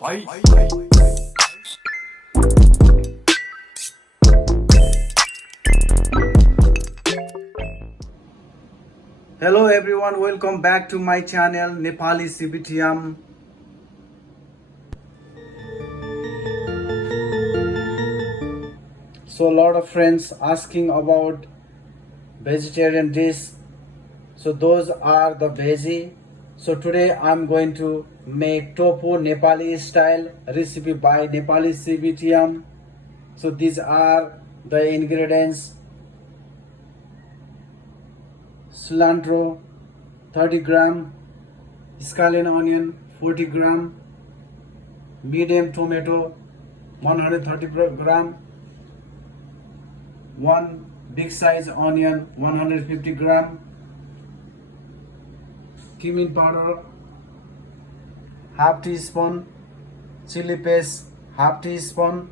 Bye. Hello everyone, welcome back to my channel Nepali CBTM. So a lot of friends asking about vegetarian dish. So those are the veggie. So today I'm going to make tofu Nepali style recipe by Nepali CBTM. So these are the ingredients: cilantro 30 gram, scallion onion 40 gram, medium tomato 130 gram, one big size onion 150 gram, cumin powder half teaspoon, chili paste half teaspoon,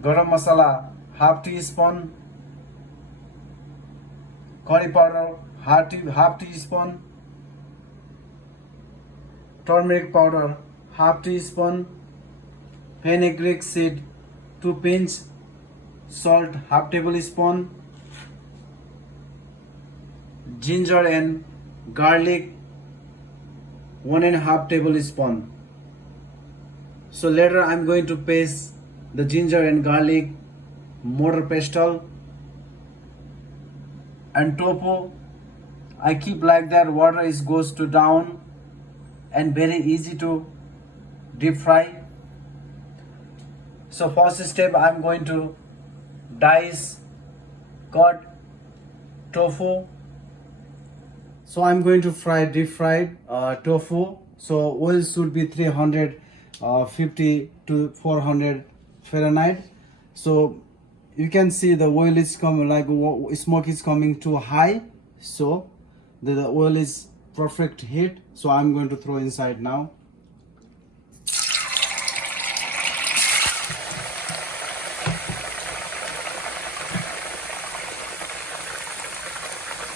garam masala half teaspoon, curry powder half teaspoon, turmeric powder half teaspoon, fenugreek seed 2 pinch, salt half tablespoon, ginger and garlic 1.5 tablespoon. So later I'm going to paste the ginger and garlic mortar pestle. And tofu I keep like that, water is goes to down and very easy to deep fry. So first step, I'm going to dice cut tofu. So I'm going to fry deep fried tofu. So oil should be 350 to 400 Fahrenheit. So you can see the oil is coming, like smoke is coming too high. So the oil is perfect heat. So I'm going to throw inside now.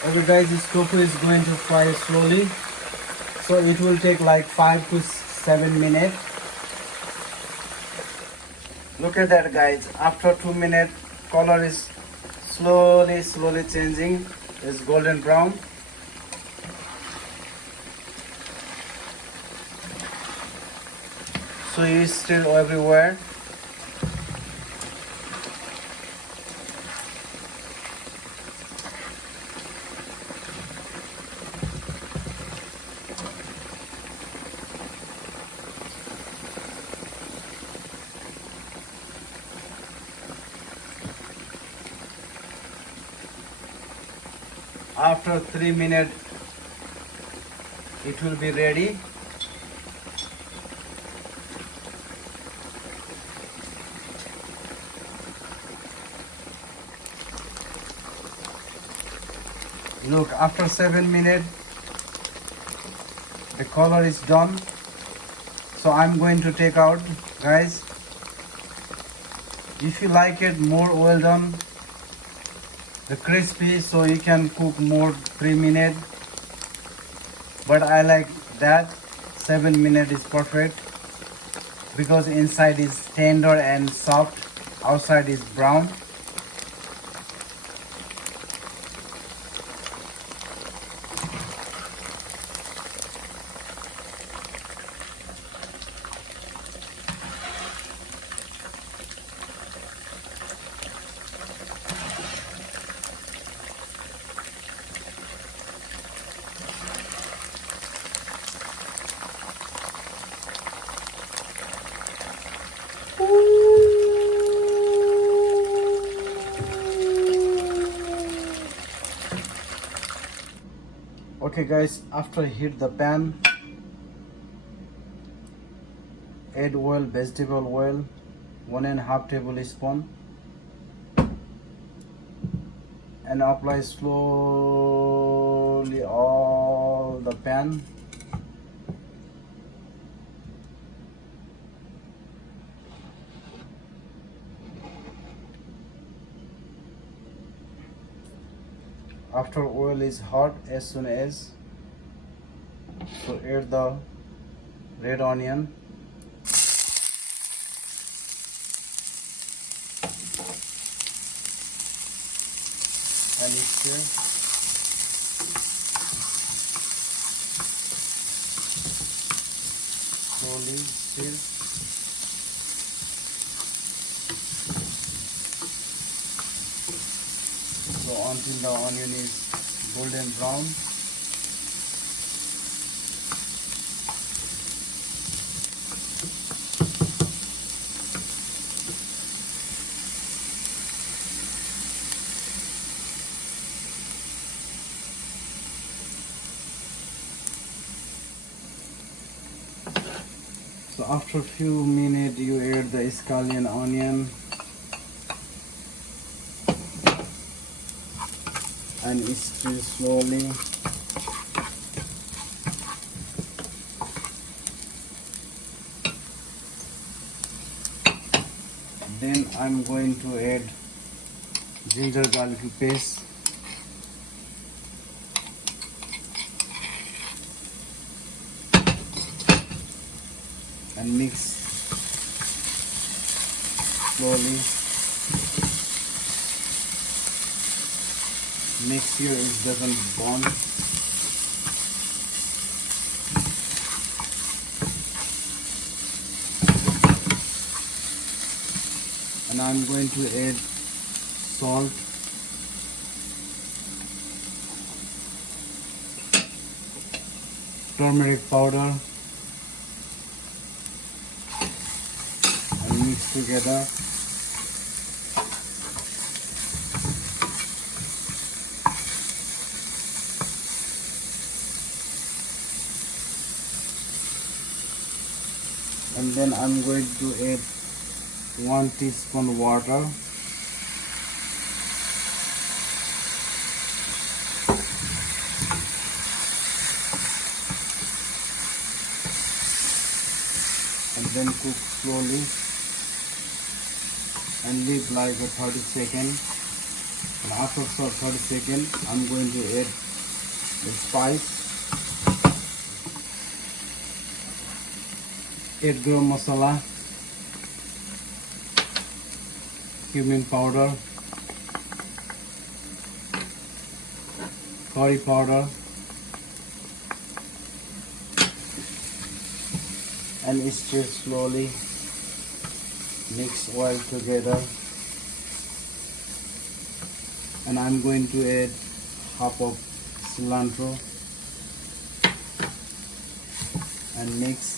Okay guys, this tofu is going to fry slowly. So it will take like 5 to 7 minutes. Look at that guys, after 2 minutes, color is slowly changing. It's golden brown. So it's still everywhere. After 3 minutes, it will be ready. Look, after 7 minutes, the color is done. So I'm going to take out, guys. If you like it more well done, the crispy, so you can cook more 3 minutes. But I like that 7 minutes is perfect because inside is tender and soft, outside is brown. Okay guys, after heat the pan, add oil, vegetable oil 1.5 tablespoon, and apply slowly all the pan. After oil is hot, as soon as, so add the red onion, and stir. Slowly stir. So until the onion is golden brown. So after a few minutes you add the scallion onion and stir slowly. Then I'm going to add ginger garlic paste. And mix slowly. Make sure it doesn't burn. And I'm going to add salt, turmeric powder, and mix together. And then I'm going to add 1 teaspoon water. And then cook slowly and leave like a 30 seconds. And after 30 seconds, I'm going to add the spice. 8 gram masala, cumin powder, curry powder, and stir slowly. Mix well together. And I'm going to add half of cilantro and mix.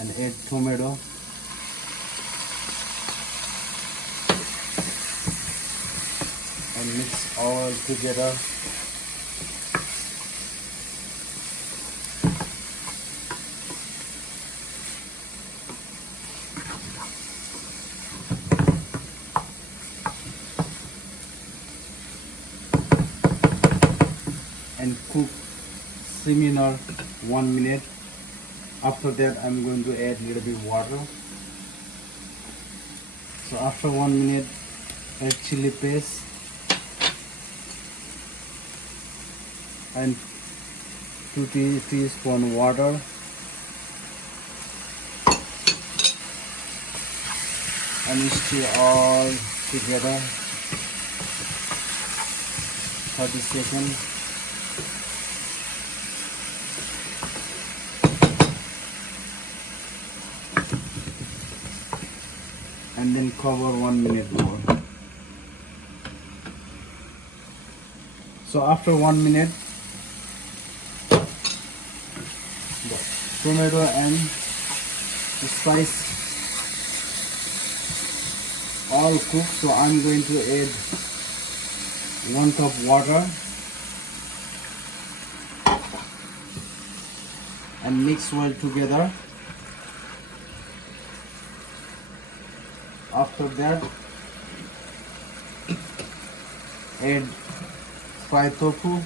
And add tomato and mix all together. And cook similar 1 minute. After that, I'm going to add a little bit water. So after 1 minute, add chili paste and 2 teaspoon water. And stir all together 30 seconds. And then cover 1 minute more. So after 1 minute, the tomato and the spice all cooked. So I'm going to add 1 cup water and mix well together. After that, add fried tofu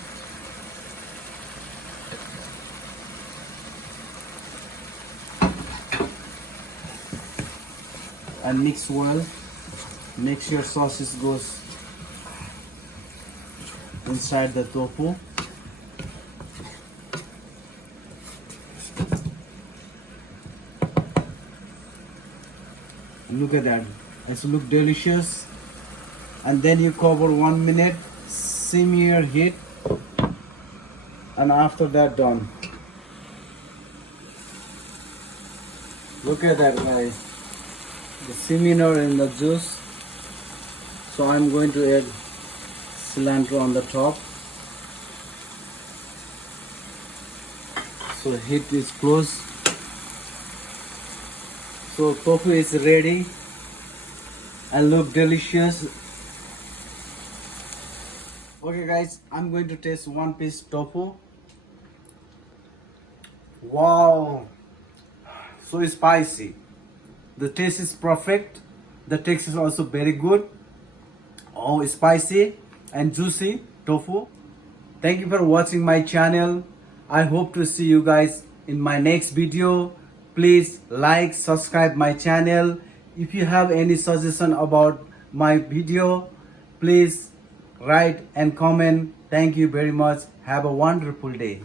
and mix well. Make sure sauces goes inside the tofu. Look at that, it's look delicious. And then you cover 1 minute, simmer heat, and after that done. Look at that, guys, the simmer in the juice. So I'm going to add cilantro on the top. So heat is close. So tofu is ready and look delicious. Okay guys, I'm going to taste one piece tofu. Wow, so spicy. The taste is perfect. The taste is also very good. Oh, spicy and juicy tofu. Thank you for watching my channel. I hope to see you guys in my next video. Please like, subscribe my channel. If you have any suggestion about my video, please write and comment. Thank you very much. Have a wonderful day.